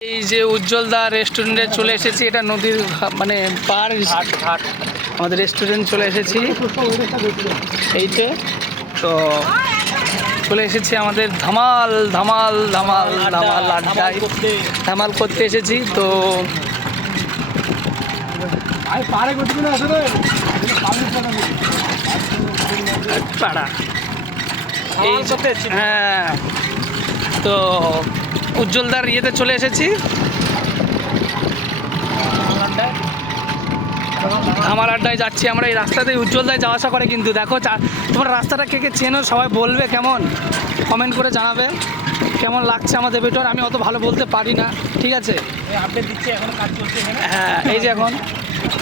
এই যে উজ্জ্বলদা রেস্টুরেন্টে চলে এসেছি, এটা নদীর মানে পার ঘাট। আমাদের রেস্টুরেন্ট চলে এসেছি এইতে। তো চলে এসেছি আমাদের ধামাল ধামাল ধামাল ধামাল আড্ডায় ধামাল করতে এসেছি। তো পাড়া এই হ্যাঁ, তো উজ্জ্বলদার ইয়েতে চলে এসেছি ধামাল আড্ডায় যাচ্ছি আমরা। এই রাস্তাতে উজ্জ্বলদায় যাওয়া আসা করে, কিন্তু দেখো তোমরা রাস্তাটা কে কে চেনো সবাই বলবে, কেমন কমেন্ট করে জানাবে কেমন লাগছে আমাদের ভিডিও। আমি অত ভালো বলতে পারি না, ঠিক আছে। হ্যাঁ, এই যে এখন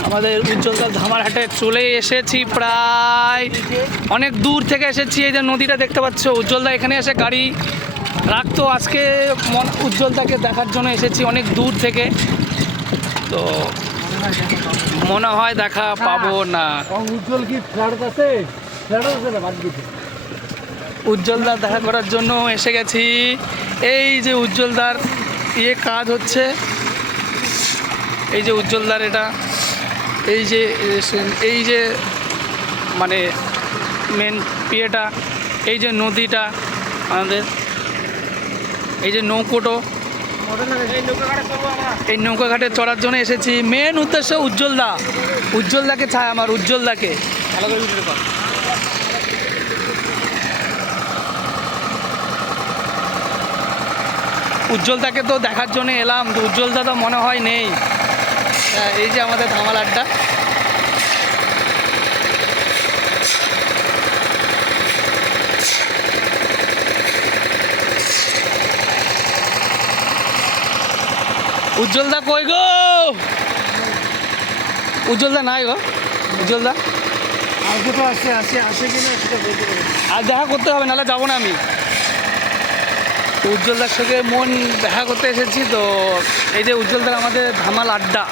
আমাদের উজ্জ্বলদার ধামাল হাটে চলে এসেছি, প্রায় অনেক দূর থেকে এসেছি। এই যে নদীটা দেখতে পাচ্ছ, উজ্জ্বলদা এখানে এসে গাড়ি রাখতো। আজকে উজ্জ্বলদাকে দেখার জন্য এসেছি অনেক দূর থেকে, তো মনে হয় দেখা পাবো না। উজ্জ্বল কি ফ্ল্যাট আছে? উজ্জ্বলদার দেখা করার জন্য এসে গেছি। এই যে উজ্জ্বলদার কাজ হচ্ছে, এই যে উজ্জ্বলদার এটা, এই যে মানে মেন ইয়েটা, এই যে নদীটা আমাদের, এই যে নৌকোটো, এই নৌকাঘাটে চড়ার জন্য এসেছি। মেন উদ্দেশ্য উজ্জ্বলদাকে চাই আমার, উজ্জ্বলদাকে। উজ্জ্বলদাকে তো দেখার জন্য এলাম, তো উজ্জ্বলদা তো মনে হয় নেই। এই যে আমাদের ধামাল আড্ডা, উজ্জ্বলদা কই গো? উজ্জ্বলদা নাই গো, উজ্জ্বলদা আর দেখা করতে হবে, নাহলে যাবো না আমি। উজ্জ্বলদার সঙ্গে মন দেখা করতে এসেছি। তো এই যে উজ্জ্বলদার আমাদের ধামাল আড্ডা।